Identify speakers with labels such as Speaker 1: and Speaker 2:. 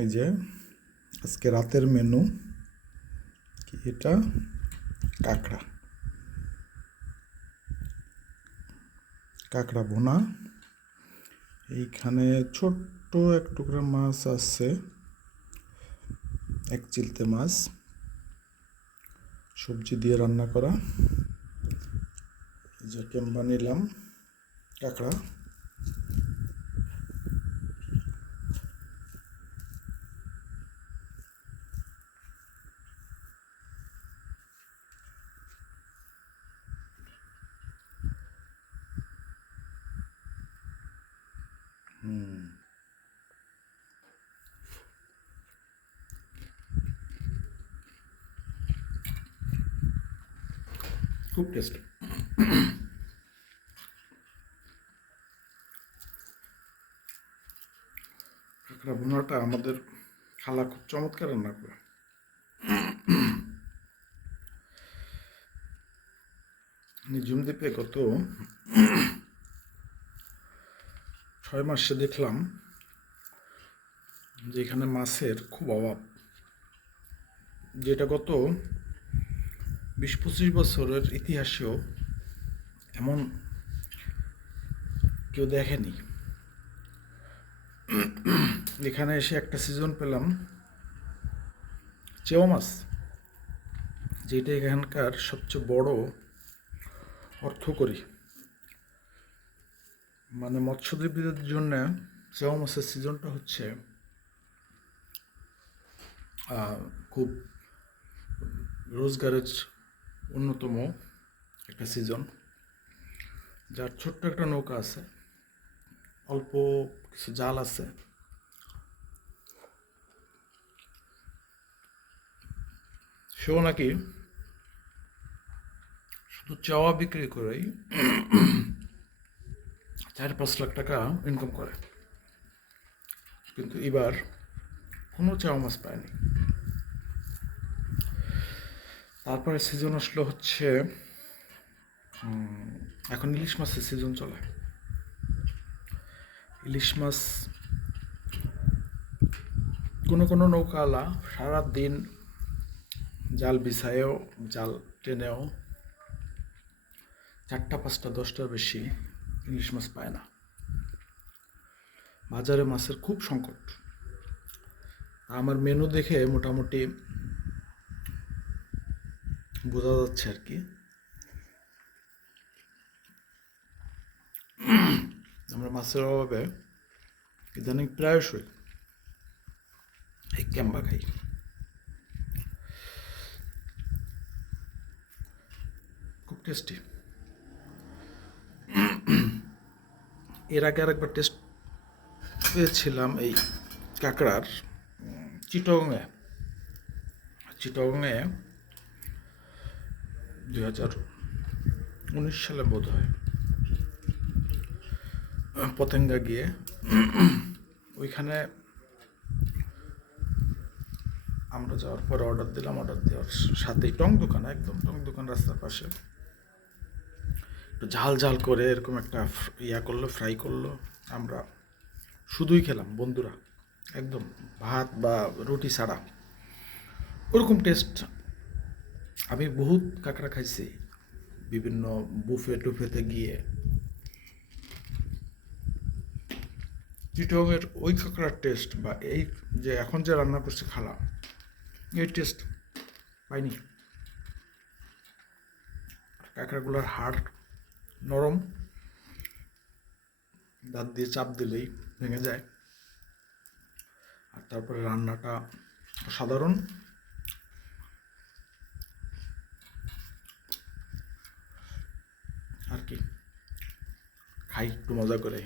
Speaker 1: এই যে আজকে রাতের মেনু কি এটা? কাঁকড়া। কাঁকড়া ভুনা। এইখানে ছোট্ট এক টুকরা মাছ আছে, এক চিলতে মাছ। সবজি দিয়ে রান্না করা। যে কেম্বা নিলাম, কাঁকড়া। খুব টেস্ট। কাঁকড়া ভুনাটা আমাদের খালা খুব চমৎকার রান্না করে। নিজুম দ্বীপে গত ছয় মাসে দেখলাম যে এখানে মাছের খুব অভাব। যেটা গত বিশ পঁচিশ বছরের ইতিহাসেও এমন কেউ দেখেনি। এখানে এসে একটা সিজন পেলাম। চেও মাছ, যেটা এখানকার সবচেয়ে বড় অর্থকরী। মানে মৎস্যজীবীদের জন্য চেও মাছের সিজনটা হচ্ছে খুব রোজগারের অন্যতম একটা সিজন যার ছোট্ট একটা নৌকা আছে, অল্প কিছু জাল আছে। সেও নাকি শুধু চাওয়া বিক্রি করেই চার পাঁচ লাখ টাকা ইনকাম করে। কিন্তু এবার কোনো চাওয়া মাছ পায়নি। তারপরে সিজন আসলো হচ্ছে এখন ইলিশ মাছের সিজন চলে। ইলিশ মাছ কোনো কোনো নৌকাওয়ালা সারা দিন জাল বিছায়েও, জাল টেনেও চারটা, পাঁচটা, দশটার বেশি ইলিশ মাছ পায় না। বাজারে মাছের খুব সংকট। আমার মেনু দেখে মোটামুটি বোঝা যাচ্ছে আর কি। আমরা মাছের অভাবে ইদানিং প্রায়শই এই ক্যাম্বা খাই। খুব টেস্টি এর আগে আরেকবার টেস্ট পেয়েছিলাম এই কাঁকড়ার চিটংয়ে চিটংয়ে দুই হাজার উনিশ সালে বোধ হয় পতেঙ্গা গিয়ে ওইখানে আমরা যাওয়ার পরে অর্ডার দিলাম অর্ডার দেওয়ার সাথেই টং দোকান, একদম টং দোকান রাস্তার পাশে। ঝাল ঝাল করে এরকম একটা ইয়া করল ফ্রাই করল। আমরা শুধুই খেলাম, বন্ধুরা। একদম ভাত বা রুটি ছাড়া। ওরকম টেস্ট আমি বহুত কাঁকড়া খাইছি। বিভিন্ন বুফে টুফেতে গিয়ে। চিটংয়ের ওই কাঁকড়ার টেস্ট বা এই যে এখন যে রান্না করছে খালা এই টেস্ট পাইনি। কাঁকড়াগুলোর হাড় নরম। দাঁত দিয়ে চাপ দিলেই ভেঙে যায়। আর তারপরে রান্নাটা সাধারণ আর কি খাই একটু মজা করে